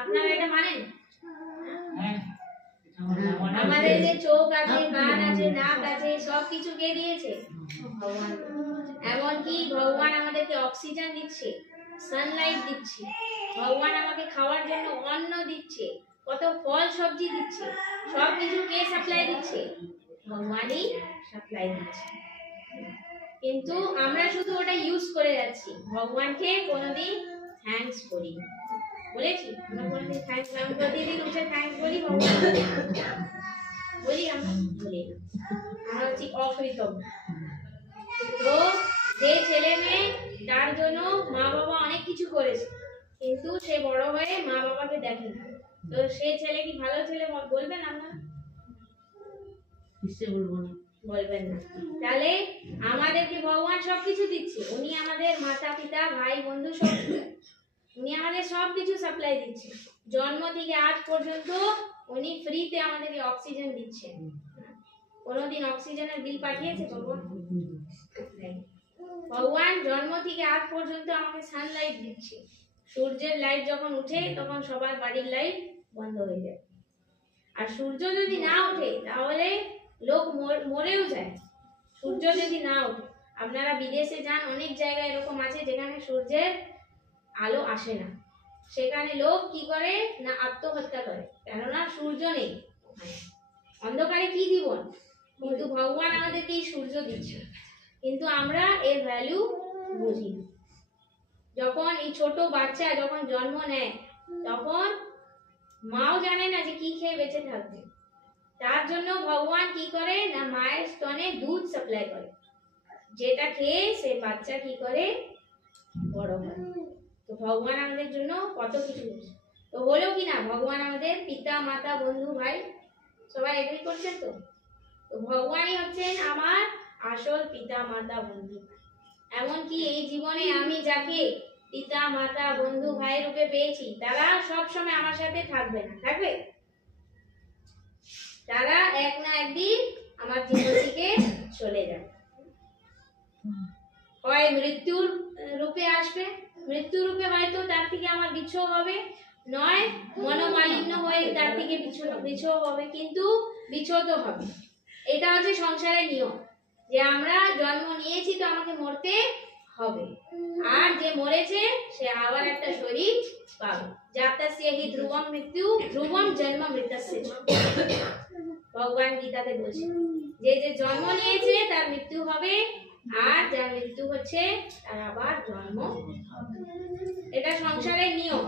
আপনারা এটা মানেন? আমাদের যে চোখ আছে, কান আছে, নাক আছে, সবকিছু কে দিয়েছে? ভগবান। এমনকি ভগবান আমাদেরকে অক্সিজেন দিচ্ছে, সানলাইট দিচ্ছে, ভগবান আমাকে খাওয়ার জন্য অন্ন দিচ্ছে, কত ফল সবজি দিচ্ছে, সবকিছু কে সাপ্লাই দিচ্ছে? ভগবানই সাপ্লাই দিচ্ছে। কিন্তু আমরা শুধু ওটা ইউজ করে যাচ্ছি, ভগবানকে কোনোদিন থ্যাঙ্কস করি। বলেছি আমরা কোনোদিন থ্যাঙ্কস? আমি প্রতিদিন উঠে থ্যাঙ্কস বলি ভগবান? বলি? আমরা বলি না, আমরা হচ্ছি অকৃতজ্ঞ। তো যে ছেলে মেয়ে, তার জন্য মা বাবা অনেক কিছু করেছে, কিন্তু সে বড় হয়ে মা বাবাকে দেখে না, তো সে ছেলে কি ভালো ছেলে বলবেন আপনারা? নিশ্চয়ই বলবো না, বলবেন না। তাহলে আমাদেরকে ভগবান সবকিছু দিচ্ছে, উনি আমাদের মাতা পিতা ভাই বন্ধু সব, উনি আমাদের সবকিছু সাপ্লাই দিচ্ছে। জন্ম থেকে আজ পর্যন্ত উনি ফ্রিতে আমাদেরকে অক্সিজেন দিচ্ছে। কোনোদিন অক্সিজেনের বিল পাঠিয়েছে ভগবান? ভগবান জন্ম থেকে আজ পর্যন্ত আমাকে সানলাইট দিচ্ছে। সূর্যের লাইট যখন উঠে তখন সবার বাড়ির লাইট বন্ধ হয়ে যায়, আর সূর্য যদি না ওঠে তাহলে লোক মরেও যায়। সূর্য যদি না ওঠে, আপনারা বিদেশে যান, অনেক জায়গায় এরকম আছে যেখানে সূর্যের আলো আসে না, সেখানে লোক কি করে না আত্মহত্যা করে, কেননা সূর্য নেই। অন্ধকারে কি জীবন? কিন্তু ভগবান আমাদেরকে এই সূর্য দিচ্ছে, কিন্তু আমরা এর ভ্যালু বুঝি না। যখন এই ছোট বাচ্চা যখন জন্ম নেয়, তখন মাও জানে না যে কি খেয়ে বেঁচে থাকবে, তার জন্য ভগবান কি করে না মায়ের স্তনে দুধ সাপ্লাই করে, যেটা খেয়ে সে বাচ্চা কি করে বড় হয়। তো ভগবান আমাদের জন্য কত কিছু। তো হলো কি না, ভগবান আমাদের পিতা মাতা বন্ধু ভাই, সবাই এগ্রি করছেন? তো ভগবানই হচ্ছেন আমার আসল পিতা মাতা বন্ধু। এমনকি এই জীবনে আমি যাকে পিতা মাতা বন্ধু ভাই রূপে পেয়েছি, তারা সব সময় আমার সাথে থাকবে না, থাকবে? তারা এক না একদিন আমার জীবন থেকে চলে যাবে, হয় মৃত্যুর রূপে আসবে, মৃত্যু রূপে হয়তো তার থেকে আমার বিচ্ছোহ হবে, নয় মনোমালিন্য হয়ে তার থেকে বিচ্ছোহ হবে, কিন্তু বিচ্ছোহ তো হবে। এটা হচ্ছে সংসারের নিয়ম, যে আমরা জন্ম নিয়েছি তো আমাকে মরতে হবে, আর যে মরেছে সে আবার একটা শরীর পাবে। জাতস্য হি ধ্রুবম মৃত্যু ধ্রুবম জন্ম মৃতস্য। ভগবান গীতাতে বলছে যে যে জন্ম নিয়েছে তার মৃত্যু হবে, আর যার মৃত্যু হচ্ছে তার আবার জন্ম হবে। এটা সংসারের নিয়ম।